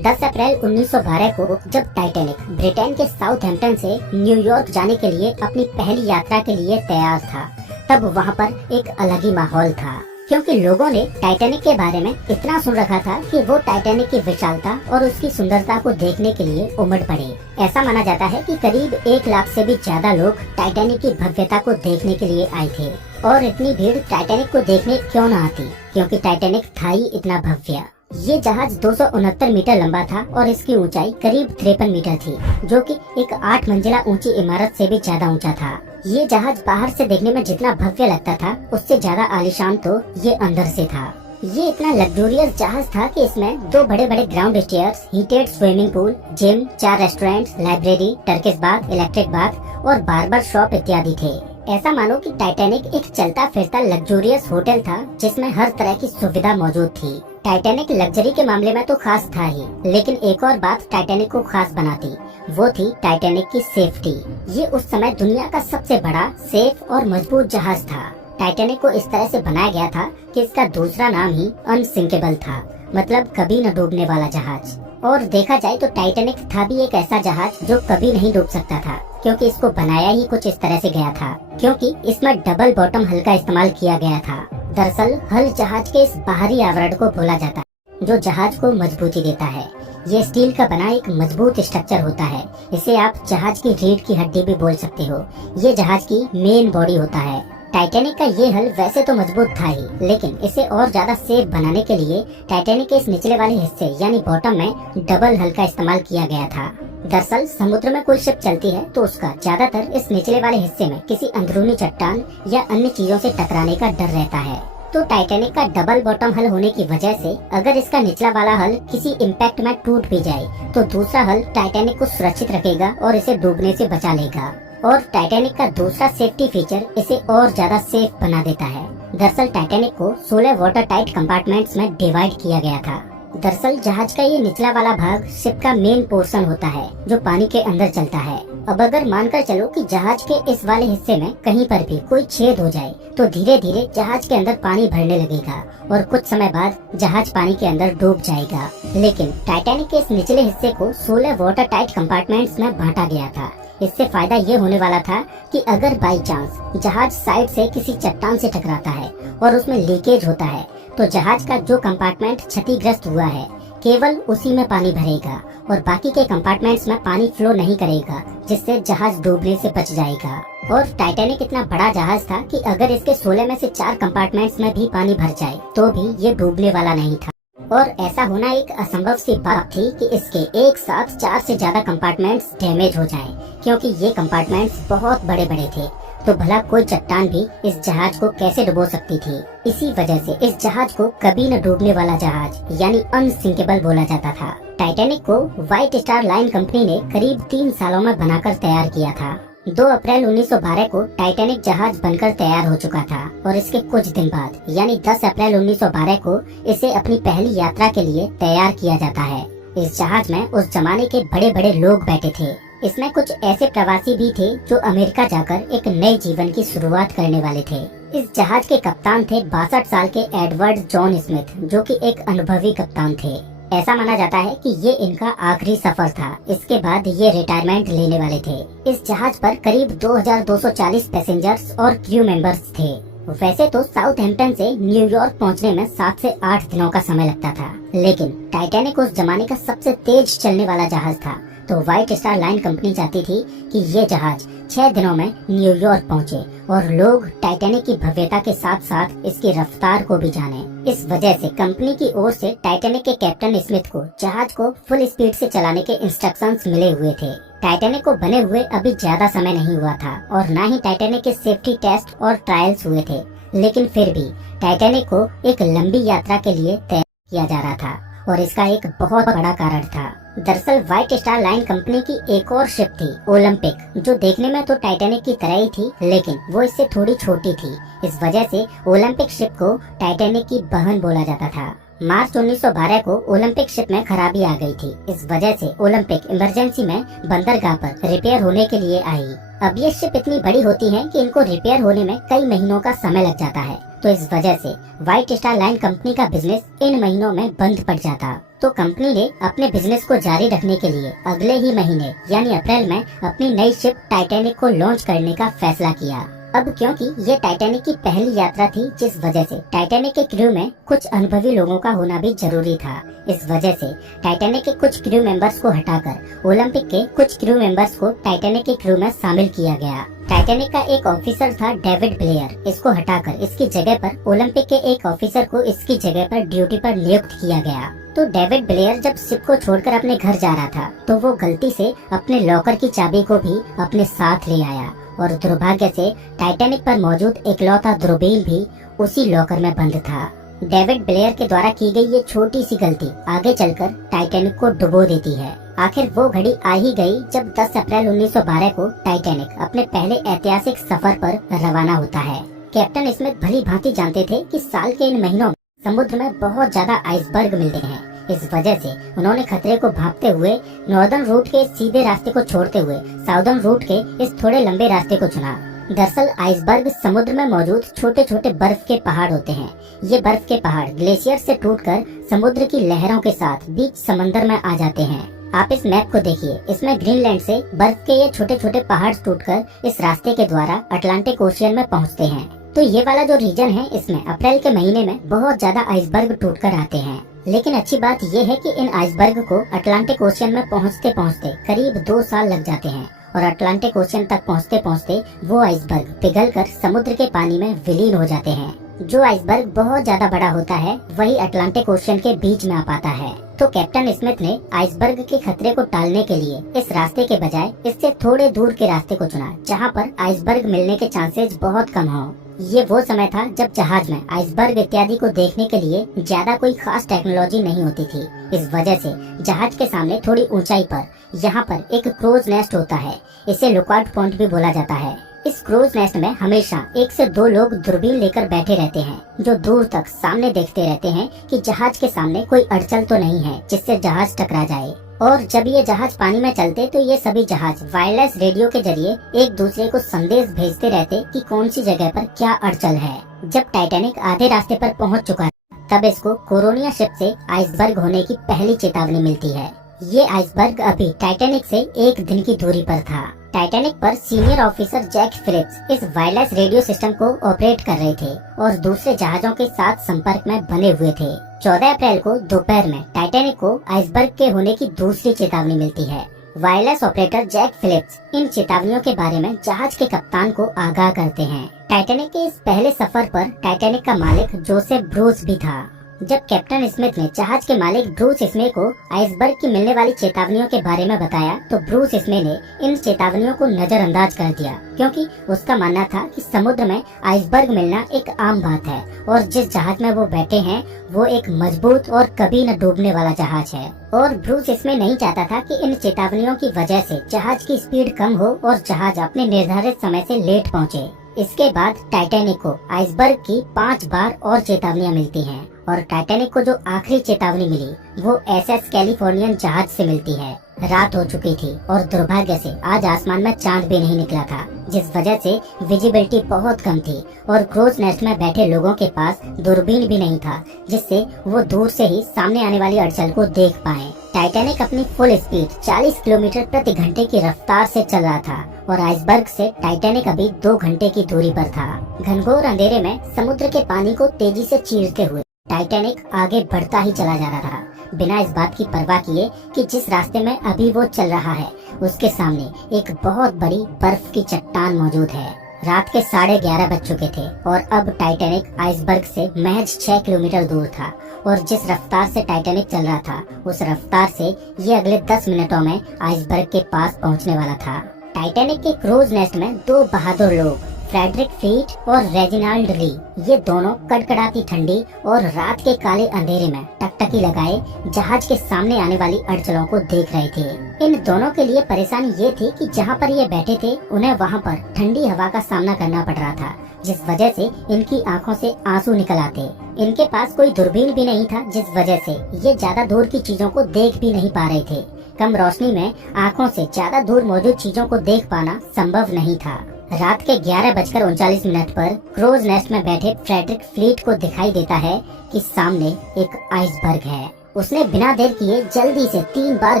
10 अप्रैल 1912 को जब Titanic Britain के साउथहैम्पटन से न्यूयॉर्क जाने के लिए अपनी पहली यात्रा के लिए तैयार था, तब वहाँ पर एक अलग ही माहौल था, क्योंकि लोगों ने टाइटैनिक के बारे में इतना सुन रखा था कि वो टाइटैनिक की विशालता और उसकी सुंदरता को देखने के लिए उमड़ पड़े। ऐसा माना जाता है कि करीब 1 लाख से भी ज्यादा लोग टाइटैनिक की भव्यता को देखने के लिए आए थे। और इतनी भीड़ टाइटैनिक को देखने क्यों न आती, क्योंकि टाइटैनिक था ही इतना भव्य। ये जहाज 269 मीटर लंबा था और इसकी ऊंचाई करीब 53 मीटर थी, जो कि एक 8 मंजिला ऊंची इमारत से भी ज्यादा ऊंचा था। ये जहाज बाहर से देखने में जितना भव्य लगता था, उससे ज्यादा आलीशान तो ये अंदर से था। ये इतना लग्जूरियस जहाज था कि इसमें 2 बड़े बड़े ground stairs, heated swimming pool, gym, 4 restaurants, library, Turkish bath, electric bath और बार्बर शॉप इत्यादि थे। ऐसा मानो कि टाइटैनिक एक चलता फिरता लग्जूरियस होटल था, जिसमें हर तरह की सुविधा मौजूद थी। टाइटैनिक लग्जरी के मामले में तो खास था ही, लेकिन एक और बात टाइटैनिक को खास बनाती, वो थी टाइटैनिक की सेफ्टी। ये उस समय दुनिया का सबसे बड़ा, सेफ और मजबूत जहाज था। टाइटैनिक को इस तरह से बनाया गया था कि इसका दूसरा नाम ही अनसिंकेबल था, मतलब कभी न डूबने वाला जहाज। और देखा जाए तो टाइटैनिक था भी एक ऐसा जहाज जो कभी नहीं डूब सकता था, क्योंकि इसको बनाया ही कुछ इस तरह से गया था, क्योंकि इसमें डबल बॉटम हल का इस्तेमाल किया गया था। दरअसल हल जहाज के इस बाहरी आवरण को बोला जाता है, जो जहाज को मजबूती देता है। ये स्टील का बना एक मजबूत स्ट्रक्चर होता है। इसे आप जहाज की रीढ़ की हड्डी भी बोल सकते हो। ये जहाज की मेन बॉडी होता है। टाइटैनिक का ये हल वैसे तो मजबूत था ही, लेकिन इसे और ज्यादा सेफ बनाने के लिए टाइटैनिक के इस निचले वाले हिस्से यानी बॉटम में डबल हल का इस्तेमाल किया गया था। दरअसल समुद्र में कोई शिप चलती है तो उसका ज्यादातर इस निचले वाले हिस्से में किसी अंदरूनी चट्टान या अन्य चीजों से टकराने का डर रहता है। तो टाइटैनिक का डबल बॉटम हल होने की वजह से अगर इसका निचला वाला हल किसी इम्पैक्ट में टूट भी जाए, तो दूसरा हल टाइटैनिक को सुरक्षित रखेगा और इसे डूबने से बचा लेगा। और टाइटैनिक का दूसरा सेफ्टी फीचर इसे और ज्यादा सेफ बना देता है। दरअसल टाइटैनिक को 16 वाटर टाइट कंपार्टमेंट्स में डिवाइड किया गया था। दरअसल जहाज का ये निचला वाला भाग शिप का मेन पोर्शन होता है, जो पानी के अंदर चलता है। अब अगर मानकर चलो कि जहाज के इस वाले हिस्से में कहीं पर भी कोई छेद हो जाए, तो धीरे धीरे जहाज के अंदर पानी भरने लगेगा और कुछ समय बाद जहाज पानी के अंदर डूब जाएगा। लेकिन टाइटैनिक के इस निचले हिस्से को 16 वाटर टाइट कंपार्टमेंट्स में बांटा गया था। इससे फायदा ये होने वाला था कि अगर बाई चांस जहाज साइड से किसी चट्टान से टकराता है और उसमें लीकेज होता है, तो जहाज का जो कंपार्टमेंट क्षतिग्रस्त हुआ है केवल उसी में पानी भरेगा और बाकी के कंपार्टमेंट्स में पानी फ्लो नहीं करेगा, जिससे जहाज डूबने से बच जाएगा। और टाइटैनिक इतना बड़ा जहाज था कि अगर इसके 16 में से 4 कंपार्टमेंट्स में भी पानी भर जाए तो भी ये डूबने वाला नहीं था। और ऐसा होना एक असंभव सी बात थी कि इसके एक साथ 4 से ज्यादा कंपार्टमेंट्स डैमेज हो जाएं, क्योंकि ये कंपार्टमेंट्स बहुत बड़े बड़े थे। तो भला कोई चट्टान भी इस जहाज को कैसे डुबो सकती थी। इसी वजह से इस जहाज को कभी न डूबने वाला जहाज यानी अनसिंकेबल बोला जाता था। टाइटैनिक को व्हाइट स्टार लाइन कंपनी ने करीब 3 सालों में बनाकर तैयार किया था। 2 अप्रैल 1912 को टाइटैनिक जहाज बनकर तैयार हो चुका था और इसके कुछ दिन बाद यानी 10 अप्रैल 1912 को इसे अपनी पहली यात्रा के लिए तैयार किया जाता है। इस जहाज में उस जमाने के बड़े बड़े लोग बैठे थे। इसमें कुछ ऐसे प्रवासी भी थे जो अमेरिका जाकर एक नए जीवन की शुरुआत करने वाले थे। इस जहाज के कप्तान थे 62 साल के एडवर्ड जॉन स्मिथ, जो कि एक अनुभवी कप्तान थे। ऐसा माना जाता है कि ये इनका आखिरी सफर था। इसके बाद ये रिटायरमेंट लेने वाले थे। इस जहाज पर करीब 2240 पैसेंजर्स और क्रू मेंबर्स थे। वैसे तो साउथहैम्पटन से न्यूयॉर्क पहुंचने में 7 से 8 दिनों का समय लगता था, लेकिन टाइटैनिक उस जमाने का सबसे तेज चलने वाला जहाज था। तो व्हाइट स्टार लाइन कंपनी चाहती थी कि ये जहाज 6 दिनों में न्यूयॉर्क पहुंचे और लोग टाइटैनिक की भव्यता के साथ साथ इसकी रफ्तार को भी जाने। इस वजह से कंपनी की ओर से टाइटैनिक के कैप्टन स्मिथ को जहाज को फुल स्पीड से चलाने के इंस्ट्रक्शंस मिले हुए थे। टाइटैनिक को बने हुए अभी ज्यादा समय नहीं हुआ था और न ही टाइटैनिक के सेफ्टी टेस्ट और ट्रायल्स हुए थे, लेकिन फिर भी टाइटैनिक को एक लंबी यात्रा के लिए तैयार किया जा रहा था और इसका एक बहुत बड़ा कारण था। दरअसल व्हाइट स्टार लाइन कंपनी की एक और शिप थी ओलंपिक, जो देखने में तो टाइटैनिक की तरह ही थी, लेकिन वो इससे थोड़ी छोटी थी। इस वजह से ओलंपिक शिप को टाइटैनिक की बहन बोला जाता था। मार्च 1912 को ओलंपिक शिप में खराबी आ गई थी। इस वजह से ओलंपिक इमरजेंसी में बंदरगाह पर रिपेयर होने के लिए आई। अब ये शिप इतनी बड़ी होती है कि इनको रिपेयर होने में कई महीनों का समय लग जाता है, तो इस वजह से व्हाइट स्टार लाइन कंपनी का बिजनेस इन महीनों में बंद पड़ जाता। तो कंपनी ने अपने बिजनेस को जारी रखने के लिए अगले ही महीने यानी अप्रैल में अपनी नई शिप टाइटैनिक को लॉन्च करने का फैसला किया। अब क्योंकि ये टाइटैनिक की पहली यात्रा थी, जिस वजह से टाइटैनिक के क्रू में कुछ अनुभवी लोगों का होना भी जरूरी था। इस वजह से टाइटैनिक के कुछ क्रू मेंबर्स को हटाकर ओलंपिक के कुछ क्रू मेंबर्स को टाइटैनिक के क्रू में शामिल किया गया। टाइटैनिक का एक ऑफिसर था डेविड ब्लेयर, इसको हटाकर इसकी जगह पर ओलंपिक के एक ऑफिसर को इसकी जगह पर ड्यूटी पर नियुक्त किया गया। तो डेविड ब्लेयर जब शिप को छोड़कर अपने घर जा रहा था तो वो गलती से अपने लॉकर की चाबी को भी अपने साथ ले आया और दुर्भाग्य से टाइटैनिक पर मौजूद इकलौता दूरबीन भी उसी लॉकर में बंद था। डेविड ब्लेयर के द्वारा की गई ये छोटी सी गलती आगे चलकर टाइटैनिक को डुबो देती है। आखिर वो घड़ी आ ही गई जब 10 अप्रैल 1912 को टाइटैनिक अपने पहले ऐतिहासिक सफर पर रवाना होता है। कैप्टन स्मिथ भली भांति जानते थे कि साल के इन महीनों में समुद्र में बहुत ज्यादा आइसबर्ग मिलते हैं। इस वजह से उन्होंने खतरे को भांपते हुए नॉर्दर्न रूट के सीधे रास्ते को छोड़ते हुए साउदर्न रूट के इस थोड़े लंबे रास्ते को चुना। दरअसल आइसबर्ग समुद्र में मौजूद छोटे छोटे बर्फ के पहाड़ होते हैं। ये बर्फ के पहाड़ ग्लेशियर से टूटकर समुद्र की लहरों के साथ बीच समंदर में आ जाते हैं। आप इस मैप को देखिए, इसमें ग्रीनलैंड से बर्फ के ये छोटे छोटे पहाड़ टूटकर इस रास्ते के द्वारा अटलांटिक ओशियन में पहुंचते हैं। तो ये वाला जो रीजन है, इसमें अप्रैल के महीने में बहुत ज्यादा आइसबर्ग टूटकर आते हैं। लेकिन अच्छी बात ये है कि इन आइसबर्ग को अटलांटिक ओशियन में पहुंचते पहुंचते करीब 2 साल लग जाते हैं और अटलांटिक ओशियन तक पहुंचते पहुंचते वो आइसबर्ग पिघलकर समुद्र के पानी में विलीन हो जाते हैं। जो आइसबर्ग बहुत ज्यादा बड़ा होता है वही अटलांटिक ओशियन के बीच में आ पाता है। तो कैप्टन स्मिथ ने आइसबर्ग के खतरे को टालने के लिए इस रास्ते के बजाय इससे थोड़े दूर के रास्ते को चुना, जहाँ पर आइसबर्ग मिलने के चांसेस बहुत कम हो। ये वो समय था जब जहाज में आइसबर्ग इत्यादि को देखने के लिए ज्यादा कोई खास टेक्नोलॉजी नहीं होती थी। इस वजह से जहाज के सामने थोड़ी ऊंचाई पर यहाँ पर एक क्रूज नेस्ट होता है। इसे लुकआउट पॉइंट भी बोला जाता है। इस क्रूज नेस्ट में हमेशा 1 से 2 लोग दूरबीन लेकर बैठे रहते हैं, जो दूर तक सामने देखते रहते हैं कि जहाज के सामने कोई अड़चन तो नहीं है जिससे जहाज टकरा जाए। और जब ये जहाज पानी में चलते तो ये सभी जहाज वायरलेस रेडियो के जरिए एक दूसरे को संदेश भेजते रहते कि कौन सी जगह पर क्या अड़चन है। जब टाइटैनिक आधे रास्ते पर पहुंच चुका तब इसको कोरोनिया शिप से आइसबर्ग होने की पहली चेतावनी मिलती है। ये आइसबर्ग अभी टाइटैनिक से 1 दिन की दूरी पर था। टाइटैनिक पर सीनियर ऑफिसर जैक फिलिप्स इस वायरलेस रेडियो सिस्टम को ऑपरेट कर रहे थे और दूसरे जहाजों के साथ संपर्क में बने हुए थे। 14 अप्रैल को दोपहर में टाइटैनिक को आइसबर्ग के होने की दूसरी चेतावनी मिलती है। वायरलेस ऑपरेटर जैक फिलिप्स इन चेतावनियों के बारे में जहाज के कप्तान को आगाह करते हैं। टाइटैनिक के इस पहले सफर पर टाइटैनिक का मालिक जोसेफ ब्रूस भी था। जब कैप्टन स्मिथ ने जहाज के मालिक ब्रूस स्मे को आइसबर्ग की मिलने वाली चेतावनियों के बारे में बताया तो ब्रूस स्मे ने इन चेतावनियों को नजरअंदाज कर दिया, क्योंकि उसका मानना था कि समुद्र में आइसबर्ग मिलना एक आम बात है और जिस जहाज में वो बैठे हैं वो एक मजबूत और कभी न डूबने वाला जहाज है। और ब्रूस स्मे नहीं चाहता था कि इन चेतावनियों की वजह से जहाज की स्पीड कम हो और जहाज अपने निर्धारित समय से लेट पहुँचे। इसके बाद टाइटैनिक को आइसबर्ग की 5 बार और चेतावनियां मिलती हैं और टाइटैनिक को जो आखिरी चेतावनी मिली वो एसएस कैलिफोर्नियन जहाज से मिलती है। रात हो चुकी थी और दुर्भाग्य से आज आसमान में चांद भी नहीं निकला था, जिस वजह से विजिबिलिटी बहुत कम थी और क्रूज नेस्ट में बैठे लोगों के पास दूरबीन भी नहीं था जिससे वो दूर से ही सामने आने वाली अड़चन को देख पाए। टाइटैनिक अपनी फुल स्पीड 40 किलोमीटर प्रति घंटे की रफ्तार से चल रहा था और आइसबर्ग से टाइटैनिक अभी 2 घंटे की दूरी पर था। घनघोर अंधेरे में समुद्र के पानी को तेजी से चीरते हुए टाइटैनिक आगे बढ़ता ही चला जा रहा था, बिना इस बात की परवाह किए कि जिस रास्ते में अभी वो चल रहा है उसके सामने एक बहुत बड़ी बर्फ की चट्टान मौजूद है। रात के 11:30 बज चुके थे और अब टाइटैनिक आइसबर्ग से महज 6 किलोमीटर दूर था और जिस रफ्तार से टाइटैनिक चल रहा था उस रफ्तार से ये अगले 10 मिनटों में आइसबर्ग के पास पहुंचने वाला था। टाइटैनिक के क्रूज नेस्ट में 2 बहादुर लोग फ्रेडरिक फ्लीट और रेजिनाल्ड ली, ये दोनों कड़कड़ाती ठंडी और रात के काले अंधेरे में टकटकी लगाए जहाज के सामने आने वाली अड़चनों को देख रहे थे। इन दोनों के लिए परेशानी ये थी कि जहाँ पर ये बैठे थे उन्हें वहाँ पर ठंडी हवा का सामना करना पड़ रहा था, जिस वजह से इनकी आंखों से आंसू निकल आते। इनके पास कोई दूरबीन भी नहीं था, जिस वजह से ये ज्यादा दूर की चीजों को देख भी नहीं पा रहे थे। कम रोशनी में आंखों से ज्यादा दूर मौजूद चीजों को देख पाना संभव नहीं था। रात के 11:39 पर क्रूज नेस्ट में बैठे फ्रेडरिक फ्लीट को दिखाई देता है कि सामने एक आइसबर्ग है उसने बिना देर किए जल्दी से 3 बार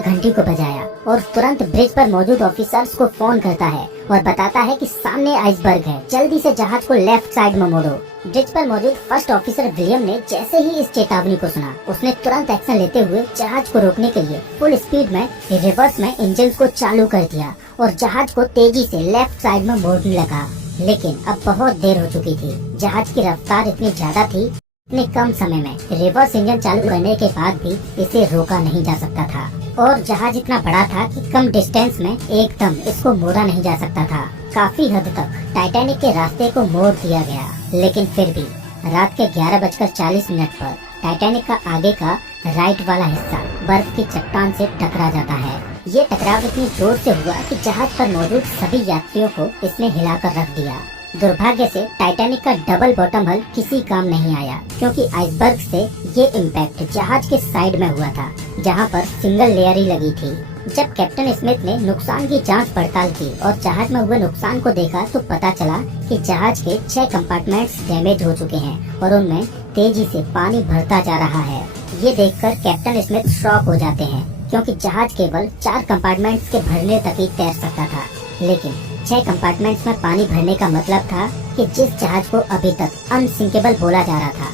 घंटी को बजाया और तुरंत ब्रिज पर मौजूद ऑफिसर्स को फोन करता है और बताता है कि सामने आइसबर्ग है, जल्दी से जहाज को लेफ्ट साइड में मोड़ो। ब्रिज पर मौजूद फर्स्ट ऑफिसर विलियम ने जैसे ही इस चेतावनी को सुना, उसने तुरंत एक्शन लेते हुए जहाज को रोकने के लिए फुल स्पीड में रिवर्स में इंजन को चालू कर दिया और जहाज को तेजी से लेफ्ट साइड में मोड़ने लगा। लेकिन अब बहुत देर हो चुकी थी। जहाज की रफ्तार इतनी ज्यादा थी, इतने कम समय में रिवर्स इंजन चालू करने के बाद भी इसे रोका नहीं जा सकता था और जहाज इतना बड़ा था कि कम डिस्टेंस में एकदम इसको मोड़ा नहीं जा सकता था। काफी हद तक टाइटैनिक के रास्ते को मोड़ दिया गया, लेकिन फिर भी रात के 11:40 पर टाइटैनिक का आगे का राइट वाला हिस्सा बर्फ की चट्टान से टकरा जाता है। ये टकराव इतनी जोर से हुआ कि जहाज पर मौजूद सभी यात्रियों को इसने हिलाकर रख दिया। दुर्भाग्य से टाइटैनिक का डबल बॉटम हल किसी काम नहीं आया, क्योंकि आइसबर्ग से ये इम्पैक्ट जहाज के साइड में हुआ था, जहां पर सिंगल लेयर ही लगी थी। जब कैप्टन स्मिथ ने नुकसान की जांच पड़ताल की और जहाज में हुए नुकसान को देखा तो पता चला कि जहाज के 6 कंपार्टमेंट्स डैमेज हो चुके हैं और उनमें तेजी से पानी भरता जा रहा है। ये देखकर कैप्टन स्मिथ शॉक हो जाते हैं, क्योंकि जहाज केवल 4 कंपार्टमेंट्स के भरने तक ही तैर सकता था, लेकिन 6 कंपार्टमेंट्स में पानी भरने का मतलब था कि जिस जहाज को अभी तक अनसिंकेबल बोला जा रहा था,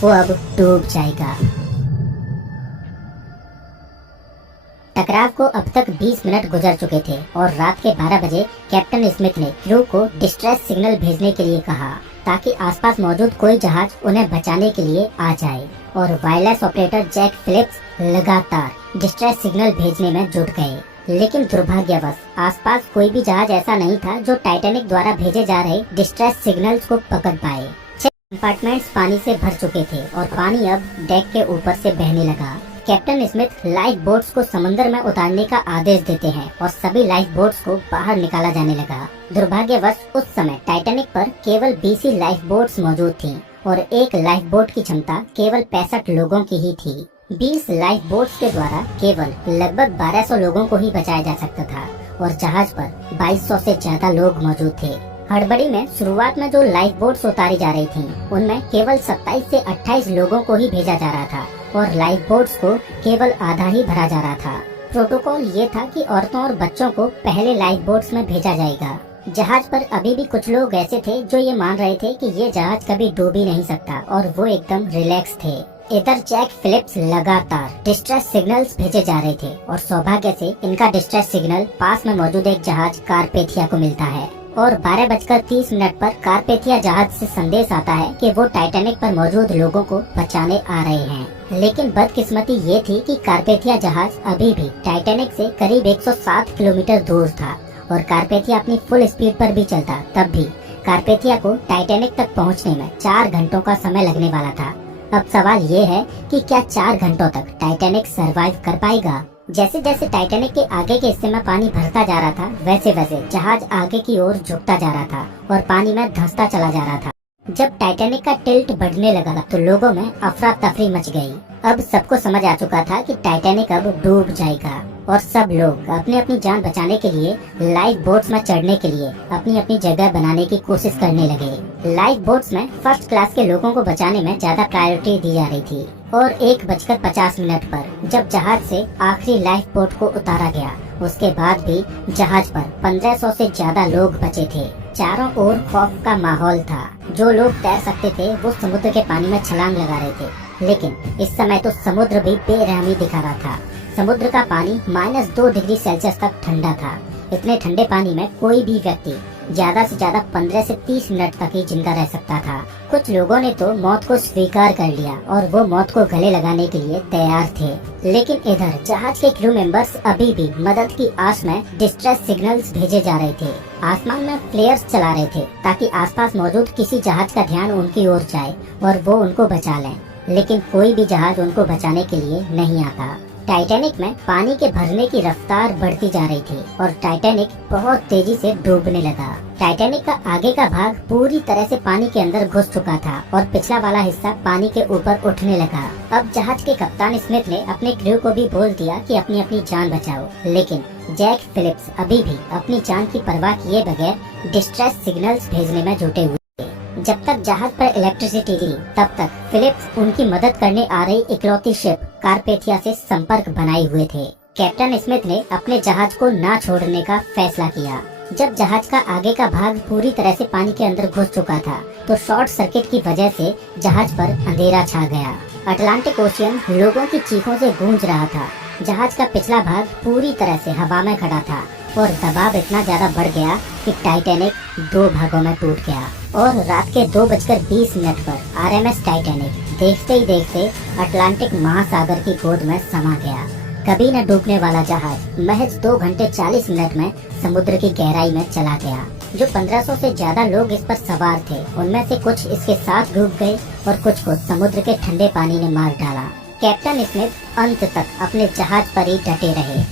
वो अब डूब जाएगा। टकराव को अब तक 20 मिनट गुजर चुके थे और रात के 12 बजे कैप्टन स्मिथ ने क्रू को डिस्ट्रेस सिग्नल भेजने के लिए कहा, ताकि आसपास मौजूद कोई जहाज उन्हें बचाने के लिए आ जाए। और वायरलेस ऑपरेटर जैक फिलिप्स लगातार डिस्ट्रेस सिग्नल भेजने में जुट गए, लेकिन दुर्भाग्यवश आसपास कोई भी जहाज ऐसा नहीं था जो टाइटैनिक द्वारा भेजे जा रहे डिस्ट्रेस सिग्नल्स को पकड़ पाए। 6 कंपार्टमेंट्स पानी से भर चुके थे और पानी अब डेक के ऊपर से बहने लगा। कैप्टन स्मिथ लाइफ बोट्स को समुद्र में उतारने का आदेश देते हैं और सभी लाइफ बोट्स को बाहर निकाला जाने लगा। दुर्भाग्यवश उस समय टाइटैनिक पर केवल 20 ही लाइफ बोट्स मौजूद थीं और एक लाइफ बोट की क्षमता केवल 65 लोगों की ही थी। 20 लाइफ बोट्स के द्वारा केवल लगभग 1200 लोगों को ही बचाया जा सकता था और जहाज पर 2200 से ज्यादा लोग मौजूद थे। हड़बड़ी में शुरुआत में जो लाइफ बोट्स उतारी जा रही थीं, उनमें केवल 27 से 28 लोगों को ही भेजा जा रहा था और लाइफ बोट्स को केवल आधा ही भरा जा रहा था। प्रोटोकॉल ये था कि औरतों और बच्चों को पहले लाइफ बोट्स में भेजा जाएगा। जहाज पर अभी भी कुछ लोग ऐसे थे जो ये मान रहे थे कि ये जहाज कभी डूब ही नहीं सकता और वो एकदम रिलैक्स थे। इधर जैक फिलिप्स लगातार डिस्ट्रेस सिग्नल्स भेजे जा रहे थे और सौभाग्य से इनका डिस्ट्रेस सिग्नल पास में मौजूद एक जहाज कारपेथिया को मिलता है और 12:30 पर कारपेथिया जहाज से संदेश आता है कि वो टाइटैनिक पर मौजूद लोगों को बचाने आ रहे हैं। लेकिन बदकिस्मती ये थी कि कारपेथिया जहाज अभी भी टाइटैनिक से करीब 107 किलोमीटर दूर था और कारपेथिया अपनी फुल स्पीड पर भी चलता, तब भी कारपेथिया को टाइटैनिक तक पहुंचने में 4 घंटों का समय लगने वाला था। अब सवाल ये है कि क्या 4 घंटों तक टाइटैनिक सरवाइव कर पाएगा? जैसे जैसे टाइटैनिक के आगे के हिस्से में पानी भरता जा रहा था, वैसे वैसे जहाज आगे की ओर झुकता जा रहा था और पानी में धंसता चला जा रहा था। जब टाइटैनिक का टिल्ट बढ़ने लगा तो लोगों में अफरा तफरी मच गई। अब सबको समझ आ चुका था कि टाइटैनिक अब डूब जाएगा और सब लोग अपनी अपनी जान बचाने के लिए लाइफ बोट्स में चढ़ने के लिए अपनी अपनी जगह बनाने की कोशिश करने लगे। लाइफ बोट्स में फर्स्ट क्लास के लोगों को बचाने में ज्यादा प्रायोरिटी दी जा रही थी और 1:50 पर जब जहाज से आखिरी लाइफ बोट को उतारा गया, उसके बाद भी जहाज पर 1500 से ज्यादा लोग बचे थे। चारों ओर खौफ का माहौल था। जो लोग तैर सकते थे वो समुद्र के पानी में छलांग लगा रहे थे, लेकिन इस समय तो समुद्र भी बेरहमी दिखा रहा था। समुद्र का पानी -2 डिग्री सेल्सियस तक ठंडा था। इतने ठंडे पानी में कोई भी व्यक्ति ज्यादा से ज्यादा 15 से 30 मिनट तक ही जिंदा रह सकता था। कुछ लोगों ने तो मौत को स्वीकार कर लिया और वो मौत को गले लगाने के लिए तैयार थे। लेकिन इधर जहाज के क्रू मेंबर्स अभी भी मदद की आस में डिस्ट्रेस सिग्नल्स भेजे जा रहे थे। आसमान में फ्लेयर्स चला रहे थे ताकि आसपास मौजूद किसी जहाज का ध्यान उनकी ओर जाए और वो उनको बचा लें, लेकिन कोई भी जहाज उनको बचाने के लिए नहीं आता। टाइटैनिक में पानी के भरने की रफ्तार बढ़ती जा रही थी और टाइटैनिक बहुत तेजी से डूबने लगा। टाइटैनिक का आगे का भाग पूरी तरह से पानी के अंदर घुस चुका था और पिछला वाला हिस्सा पानी के ऊपर उठने लगा। अब जहाज के कप्तान स्मिथ ने अपने क्रू को भी बोल दिया कि अपनी अपनी जान बचाओ, लेकिन जैक फिलिप्स अभी भी अपनी जान की परवाह किए बगैर डिस्ट्रेस सिग्नल्स भेजने में जुटे हुए थे। जब तक जहाज पर इलेक्ट्रिसिटी थी तब तक फिलिप्स उनकी मदद करने आ रही इकलौती शिप कारपेथिया से संपर्क बनाए हुए थे। कैप्टन स्मिथ ने अपने जहाज को ना छोड़ने का फैसला किया। जब जहाज का आगे का भाग पूरी तरह से पानी के अंदर घुस चुका था तो शॉर्ट सर्किट की वजह से जहाज पर अंधेरा छा गया। अटलांटिक ओशियन लोगों की चीखों से गूंज रहा था। जहाज का पिछला भाग पूरी तरह से हवा में खड़ा था और दबाव इतना ज्यादा बढ़ गया कि टाइटैनिक 2 भागों में टूट गया और रात के 2:20 पर आरएमएस टाइटैनिक देखते ही देखते अटलांटिक महासागर की गोद में समा गया। कभी न डूबने वाला जहाज महज 2 घंटे 40 मिनट में समुद्र की गहराई में चला गया। जो 1500 से ज्यादा लोग इस पर सवार थे उनमें से कुछ इसके साथ डूब गए और कुछ को समुद्र के ठंडे पानी ने मार डाला। कैप्टन स्मिथ अंत तक अपने जहाज पर ही डटे रहे।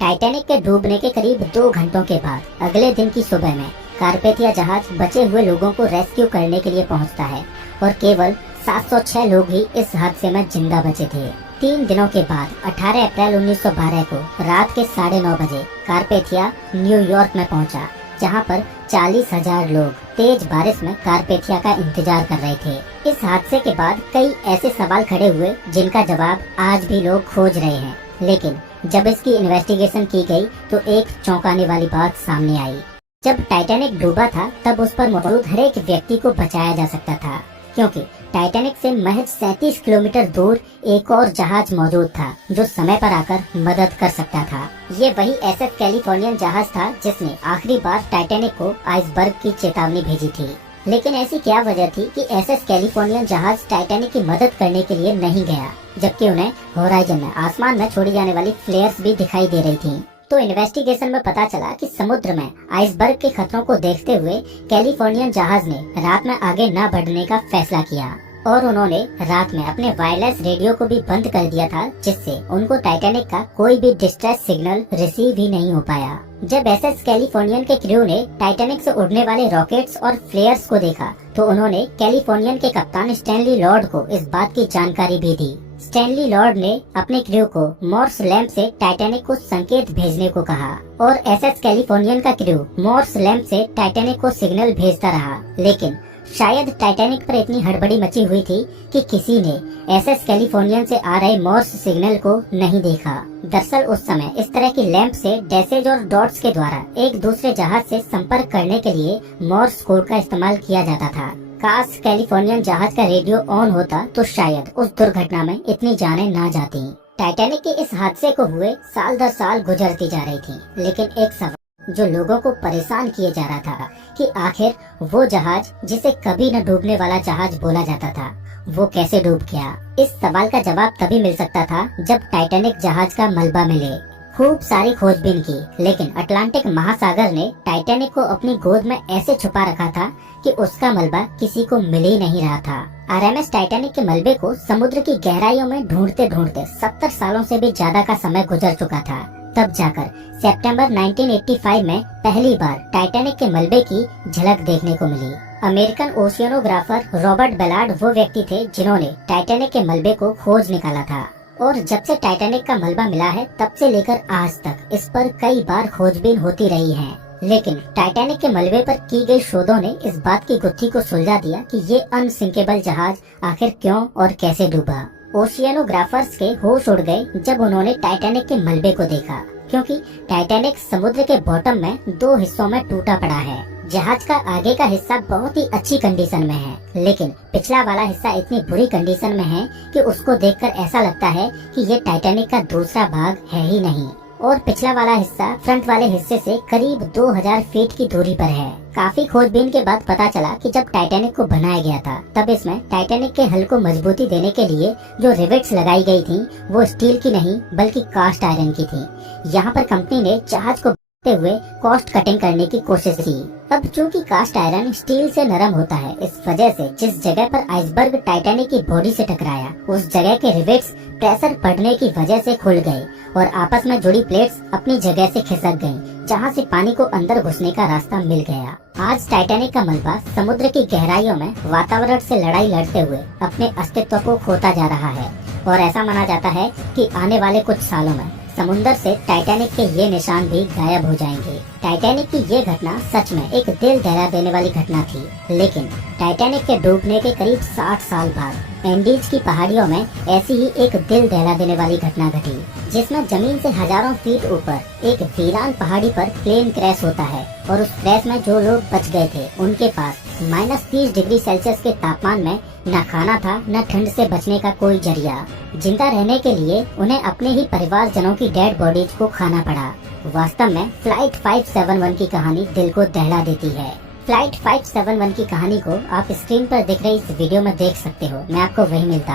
टाइटैनिक के डूबने के करीब 2 घंटों के बाद अगले दिन की सुबह में कारपेथिया जहाज बचे हुए लोगों को रेस्क्यू करने के लिए पहुंचता है और केवल 706 लोग ही इस हादसे में जिंदा बचे थे। 3 दिनों के बाद 18 अप्रैल 1912 को रात के 9:30 बजे कारपेथिया न्यूयॉर्क में पहुंचा, जहां पर 40,000 लोग तेज बारिश में कारपेथिया का इंतजार कर रहे थे। इस हादसे के बाद कई ऐसे सवाल खड़े हुए जिनका जवाब आज भी लोग खोज रहे हैं, लेकिन जब इसकी इन्वेस्टिगेशन की गई तो एक चौंकाने वाली बात सामने आई। जब टाइटैनिक डूबा था तब उस पर मौजूद हर एक व्यक्ति को बचाया जा सकता था, क्योंकि टाइटैनिक से महज 37 किलोमीटर दूर एक और जहाज मौजूद था जो समय पर आकर मदद कर सकता था। ये वही एसएस कैलिफोर्नियन जहाज था जिसने आखिरी बार टाइटैनिक को आइसबर्ग की चेतावनी भेजी थी। लेकिन ऐसी क्या वजह थी कि एसएस कैलिफोर्नियन जहाज टाइटैनिक की मदद करने के लिए नहीं गया, जबकि उन्हें होराइजन में आसमान में छोड़ी जाने वाली फ्लेयर्स भी दिखाई दे रही थी। तो इन्वेस्टिगेशन में पता चला कि समुद्र में आइसबर्ग के खतरों को देखते हुए कैलिफोर्नियन जहाज ने रात में आगे न बढ़ने का फैसला किया और उन्होंने रात में अपने वायरलेस रेडियो को भी बंद कर दिया था, जिससे उनको टाइटैनिक का कोई भी डिस्ट्रेस सिग्नल रिसीव ही नहीं हो पाया। जब एसएस कैलिफोर्नियन के क्रू ने टाइटैनिक से उड़ने वाले रॉकेट्स और फ्लेयर्स को देखा तो उन्होंने कैलिफोर्नियन के कप्तान स्टैनली लॉर्ड को इस बात की जानकारी भी दी। स्टैनली लॉर्ड ने अपने क्रू को मॉर्स लैंप से टाइटैनिक को संकेत भेजने को कहा और एसएस कैलिफोर्नियन का क्रू मॉर्स लैंप से टाइटैनिक को सिग्नल भेजता रहा, लेकिन शायद टाइटैनिक पर इतनी हड़बड़ी मची हुई थी कि किसी ने एसएस कैलिफोर्नियन से आ रहे मॉर्स सिग्नल को नहीं देखा। दरअसल उस समय इस तरह की लैंप से डैशेज और डॉट्स के द्वारा एक दूसरे जहाज से संपर्क करने के लिए मॉर्स कोड का इस्तेमाल किया जाता था। काश कैलिफोर्नियन जहाज का रेडियो ऑन होता तो शायद उस दुर्घटना में इतनी जानें ना जाती। टाइटैनिक के इस हादसे को हुए साल दर साल गुजरती जा रही थी, लेकिन एक सवाल जो लोगों को परेशान किए जा रहा था कि आखिर वो जहाज जिसे कभी न डूबने वाला जहाज बोला जाता था वो कैसे डूब गया। इस सवाल का जवाब तभी मिल सकता था जब टाइटैनिक जहाज का मलबा मिले। खूब सारी खोजबीन की, लेकिन अटलांटिक महासागर ने टाइटैनिक को अपनी गोद में ऐसे छुपा रखा था कि उसका मलबा किसी को मिल ही नहीं रहा था। आरएमएस टाइटैनिक के मलबे को समुद्र की गहराइयों में ढूंढते ढूंढते 70 सालों से भी ज्यादा का समय गुजर चुका था। तब जाकर सितंबर 1985 में पहली बार टाइटैनिक के मलबे की झलक देखने को मिली। अमेरिकन ओशियनोग्राफर रॉबर्ट बेलार्ड वो व्यक्ति थे जिन्होंने टाइटैनिक के मलबे को खोज निकाला था और जब से टाइटैनिक का मलबा मिला है तब से लेकर आज तक इस पर कई बार खोजबीन होती रही है। लेकिन टाइटैनिक के मलबे पर की गई शोधों ने इस बात की गुत्थी को सुलझा दिया कि ये अनसिंकेबल जहाज आखिर क्यों और कैसे डूबा। ओशियनोग्राफर्स के होश उड़ गए जब उन्होंने टाइटैनिक के मलबे को देखा, क्योंकि टाइटैनिक समुद्र के बॉटम में 2 हिस्सों में टूटा पड़ा है। जहाज का आगे का हिस्सा बहुत ही अच्छी कंडीशन में है, लेकिन पिछला वाला हिस्सा इतनी बुरी कंडीशन में है कि उसको देखकर ऐसा लगता है कि ये टाइटैनिक का दूसरा भाग है ही नहीं। और पिछला वाला हिस्सा फ्रंट वाले हिस्से से करीब 2000 फीट की दूरी पर है। काफी खोजबीन के बाद पता चला कि जब टाइटैनिक को बनाया गया था तब इसमें टाइटैनिक के हल को मजबूती देने के लिए जो रिवेट्स लगाई गई थी वो स्टील की नहीं बल्कि कास्ट आयरन की थी। यहाँ पर कंपनी ने जहाज को हुए कॉस्ट कटिंग करने की कोशिश की। अब चूंकि कास्ट आयरन स्टील से नरम होता है, इस वजह से जिस जगह पर आइसबर्ग टाइटैनिक की बॉडी से टकराया उस जगह के रिवेट्स प्रेशर पड़ने की वजह से खुल गए और आपस में जुड़ी प्लेट्स अपनी जगह से खिसक गयी, जहां से पानी को अंदर घुसने का रास्ता मिल गया। आज टाइटैनिक का मलबा समुद्र की गहराइयों में वातावरण से लड़ाई लड़ते हुए अपने अस्तित्व को खोता जा रहा है और ऐसा माना जाता है कि आने वाले कुछ सालों में समुंदर से टाइटैनिक के ये निशान भी गायब हो जाएंगे। टाइटैनिक की ये घटना सच में एक दिल दहला देने वाली घटना थी, लेकिन टाइटैनिक के डूबने के करीब 60 साल बाद एंडीज की पहाड़ियों में ऐसी ही एक दिल दहला देने वाली घटना घटी, जिसमें जमीन से हजारों फीट ऊपर एक वीरान पहाड़ी पर प्लेन क्रैश होता है और उस क्रैश में जो लोग बच गए थे उनके पास -30 डिग्री सेल्सियस के तापमान में न खाना था न ठंड से बचने का कोई जरिया। जिंदा रहने के लिए उन्हें अपने ही परिवारजनों की डेड बॉडीज को खाना पड़ा। वास्तव में फ्लाइट 571 की कहानी दिल को दहला देती है। फ्लाइट 571 की कहानी को आप स्क्रीन पर दिख रही इस वीडियो में देख सकते हो। मैं आपको वही मिलता हूँ।